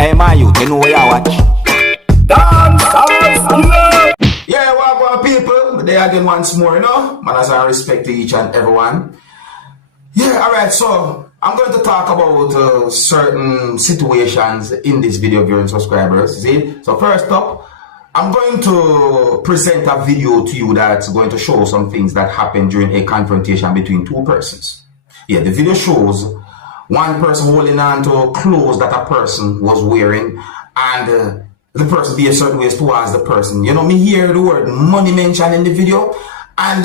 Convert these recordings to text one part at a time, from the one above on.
Hey, my youth, you know where you watch? Dancehall, skilla. Yeah, welcome people. There again once more, you know. Man, as I respect to each and everyone. Yeah, alright, so I'm going to talk about certain situations in this video, viewing subscribers. See? So first up, I'm going to present a video to you that's going to show some things that happened during a confrontation between two persons. Yeah, the video shows one person holding on to clothes that a person was wearing, and the person be a certain ways towards the person. You know, me hear the word money mentioned in the video, and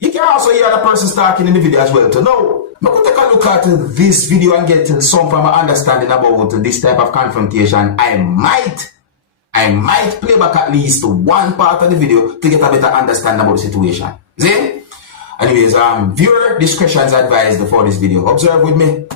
you can also hear the person talking in the video as well. So now, I'm going to take a look at this video and get some form of understanding about this type of confrontation. I might play back at least one part of the video to get a better understanding about the situation. See? Anyways, viewer discretion is advised for this video. Observe with me.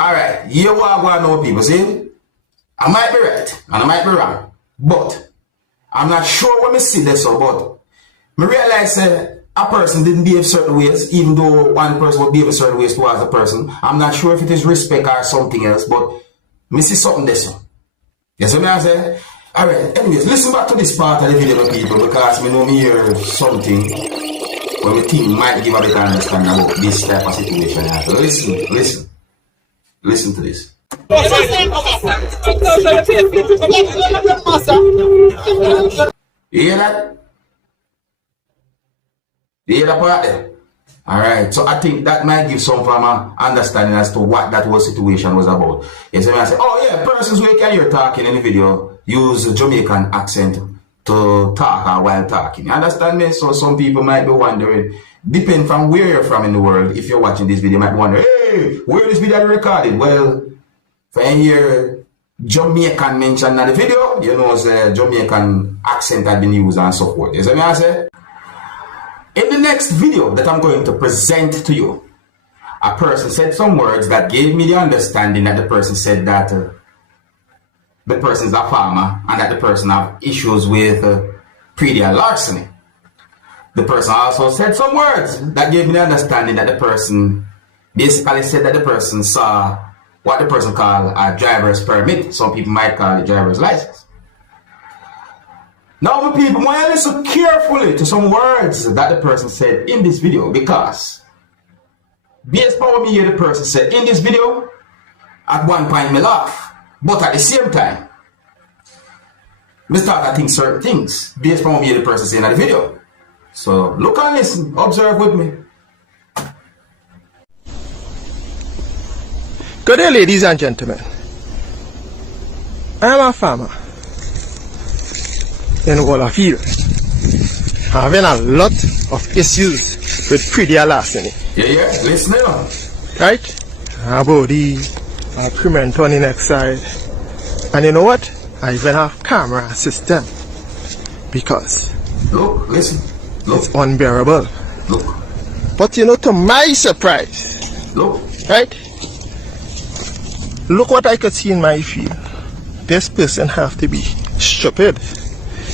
Alright, here what I want to know, people. See? I might be right and I might be wrong, but I'm not sure when I see this, but I realize a person didn't behave certain ways, even though one person would behave certain ways towards the person. I'm not sure if it is respect or something else, but I see something this. Yes, what I say? Alright, anyways, listen back to this part of the video, people, because I know me hear something when we think might give a better understanding about this type of situation. So listen to this. You hear that? You hear that part there? Alright, so I think that might give some form of understanding as to what that whole situation was about. You see me, I say, oh yeah, persons who can hear talking in the video use Jamaican accent to talk while talking. You understand me? So some people might be wondering, depending from where you're from in the world, if you're watching this video, you might be wondering, hey, where this video recorded? Well, when you hear Jamaican mentioned in the video, you know the Jamaican accent had been used and so forth. You see me, I say? In the next video that I'm going to present to you, a person said some words that gave me the understanding that the person said that the person is a farmer and that the person have issues with predial larceny. The person also said some words that gave me the understanding that the person basically said that the person saw what the person called a driver's permit. Some people might call it driver's license. Now, my people, want to listen carefully to some words that the person said in this video, because based on what me hear the person said in this video, at one point me laugh, but at the same time, me start to think certain things based on what me hear the person say in the video. So look and listen, observe with me. Good day, ladies and gentlemen. I am a farmer in Wallafield, having a lot of issues with pretty larceny. Yeah, listen up. Right? About the cement on the next side. And you know what? I even have camera system. Because Look, listen. Look. it's unbearable. Look. But you know, to my surprise, Look. right? Look what I could see in my field. This person have to be stupid.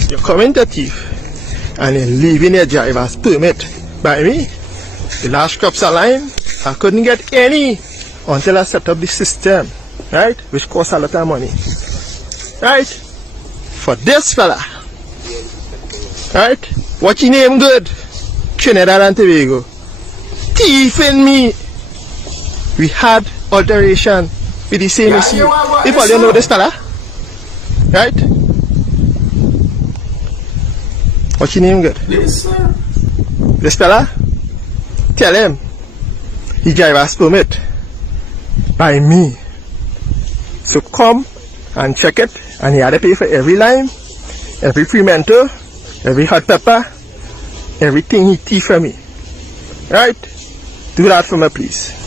You come in the thief and you leaving your driver's permit by me. The last crops aligned, I couldn't get any until I set up the system, right? Which costs a lot of money, right? For this fella, right? What your name good? Trinidad and Tobago. Thieving me. We had alteration with the same issue. People you know this fella, right? What's your name good? Listen. This fella, tell him he driver's permit by me. So come and check it, and he had to pay for every lime, every pimento, every hot pepper, everything he thief from me. Right? Do that for me, please.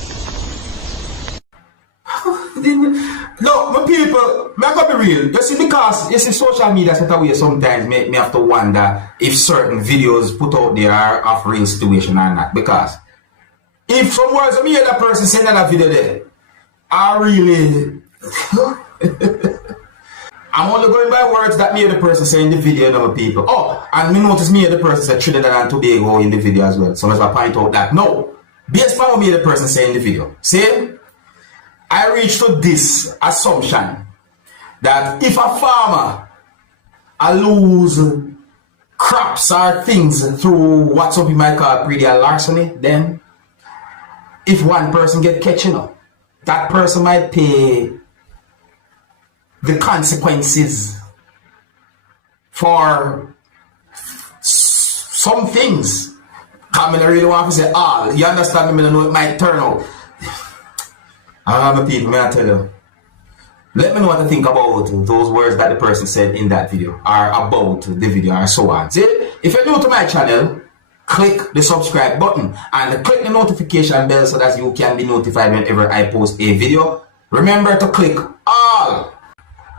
No, my people, I gotta be real. You see, because you see, social media set away sometimes make me have to wonder if certain videos put out there are of real situation or not. Because if some words of me and that person saying that video there are really I'm only going by words that me and the person say in the video, no people. Oh, and me notice me and the person said Trinidad and Tobago in the video as well. So I point out that no, based on what me and the person say in the video. See? I reached to this assumption that if a farmer lose crops or things through what some people might call pretty larceny, then if one person get catching up, that person might pay the consequences for some things. I mean, I really want to say all. You understand me? I know it might turn out. I have a people, may I tell you, let me know what to think about those words that the person said in that video, or about the video, or so on. See, if you're new to my channel, click the subscribe button and click the notification bell so that you can be notified whenever I post a video. Remember to click all.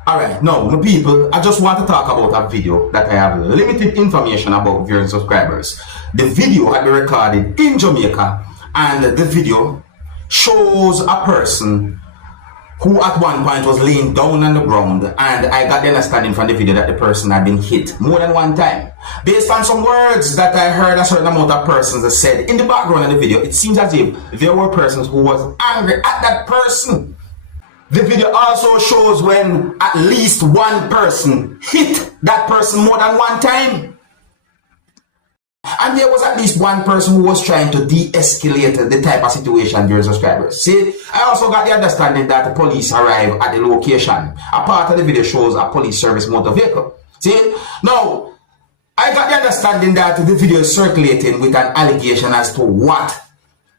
Alright, now, my people, I just want to talk about a video that I have limited information about viewers and subscribers. The video had been recorded in Jamaica, and the video shows a person who at one point was laying down on the ground, and I got the understanding from the video that the person had been hit more than one time. Based on some words that I heard a certain amount of persons have said in the background of the video, it seems as if there were persons who was angry at that person. The video also shows when at least one person hit that person more than one time. And there was at least one person who was trying to de-escalate the type of situation during subscribers. See, I also got the understanding that the police arrived at the location. A part of the video shows a police service motor vehicle. See, now, I got the understanding that the video is circulating with an allegation as to what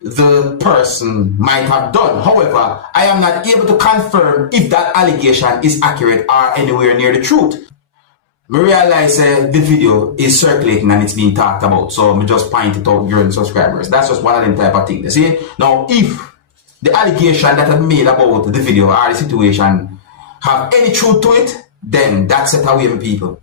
the person might have done. However, I am not able to confirm if that allegation is accurate or anywhere near the truth. I realize the video is circulating and it's being talked about, so I just point it out during subscribers. That's just one of them type of things. See? Now, if the allegation that I made about the video or the situation have any truth to it, then that's set away with people.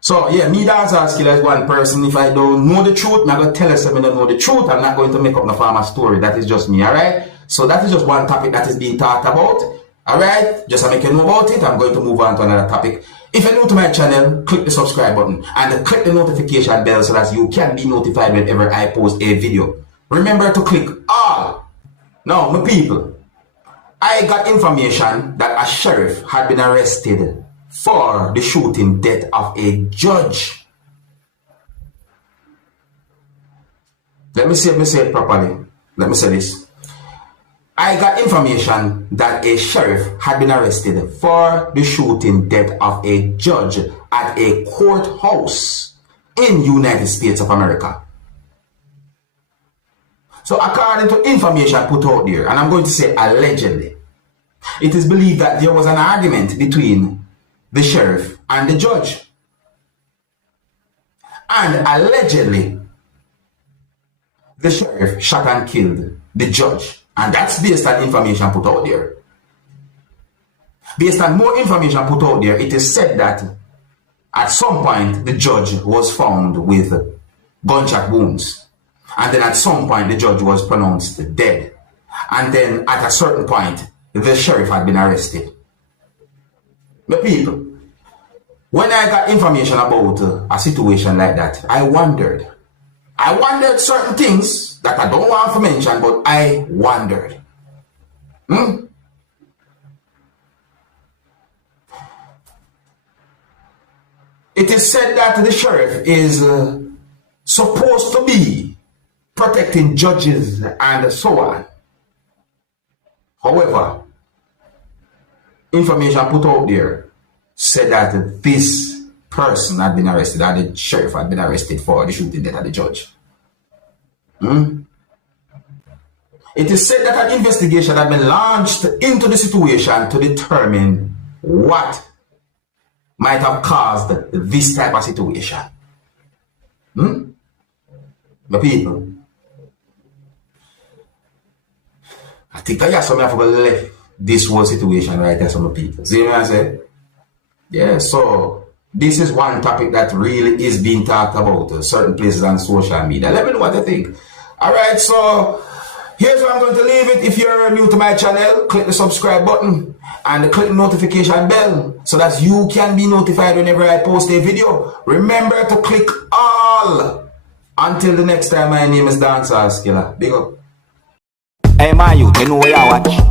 So yeah, me Dancehall Skilla is one person. If I don't know the truth, I'm going to tell us I don't know the truth. I'm not going to make up no farmer story. That is just me, alright? So that is just one topic that is being talked about. Alright? Just to make you know about it, I'm going to move on to another topic. If you're new to my channel, click the subscribe button and click the notification bell so that you can be notified whenever I post a video. Remember to click all. Now, my people, I got information that a sheriff had been arrested for the shooting death of a judge. Let me say it properly. Let me say this. I got information that a sheriff had been arrested for the shooting death of a judge at a courthouse in United States of America. So according to information put out there, and I'm going to say allegedly, It is believed that there was an argument between the sheriff and the judge. And allegedly, the sheriff shot and killed the judge. And that's based on information put out there. Based on more information put out there, it is said that at some point the judge was found with gunshot wounds. And then at some point the judge was pronounced dead. And then at a certain point, the sheriff had been arrested. But people, when I got information about a situation like that, I wondered certain things that I don't want to mention, but I wondered. It is said that the sheriff is supposed to be protecting judges and so on. However, information put out there said that this person had been arrested, that the sheriff had been arrested for the shooting death of the judge. It is said that an investigation had been launched into the situation to determine what might have caused this type of situation. The people, I think I have something for left this whole situation right there, some people. See what I say? Yeah, so this is one topic that really is being talked about certain places on social media. Let me know what you think. Alright, so here's where I'm going to leave it. If you're new to my channel, click the subscribe button and click the notification bell so that you can be notified whenever I post a video. Remember to click all. Until the next time, my name is Dancehall Skilla. Big up. Hey, my youth, you know where you watch.